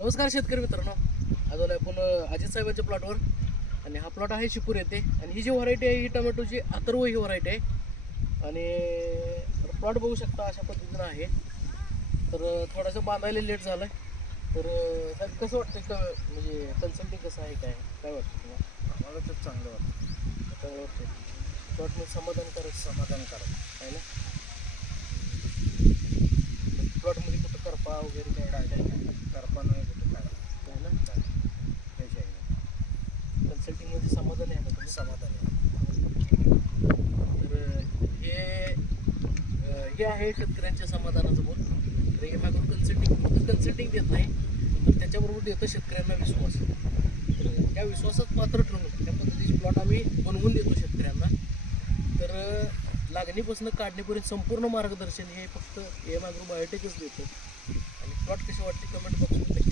नमस्कार शेतकरी मित्रांनो, आज आलो आपण अजित साहेबांच्या प्लॉटवर. आणि हा प्लॉट आहे शिपूर येथे. आणि ही जी व्हरायटी आहे ही टोमॅटोची अथर्व ही व्हरायटी आहे. आणि प्लॉट बघू शकता अशा पद्धतीनं आहे. तर थोडंसं बांधायला लेट झालं आहे. तर साहेब कसं वाटतं म्हणजे कन्सल्टिंग कसं आहे काय वाटतं तुम्हाला? मला तर चांगलं वाटतं. चांगलं वाटतं. प्लॉटमध्ये समाधानकारक आहे ना. प्लॉटमध्ये कुठं करपा वगैरे काय करपा नाही कुठं काय आहे ना. त्याची आहे कन्सल्टिंगमध्ये समाधान आहे ना तुम्ही? समाधान आहे. तर हे आहे शेतकऱ्यांच्या समाधानाचं बोल. तर हे मागून कन्सल्टिंग देत नाही, तर त्याच्याबरोबर देतं शेतकऱ्यांना विश्वास. तर त्या विश्वासात पात्र ठरवून त्या पद्धतीचे प्लॉट आम्ही बनवून देतो शेतकऱ्यांना. तर लागणीपासून काढणीपर्यंत संपूर्ण मार्गदर्शन हे फक्त एम ॲग्रो बायोटेकच देतो. आणि प्लॉट कसे वाटते कमेंट बॉक्समध्ये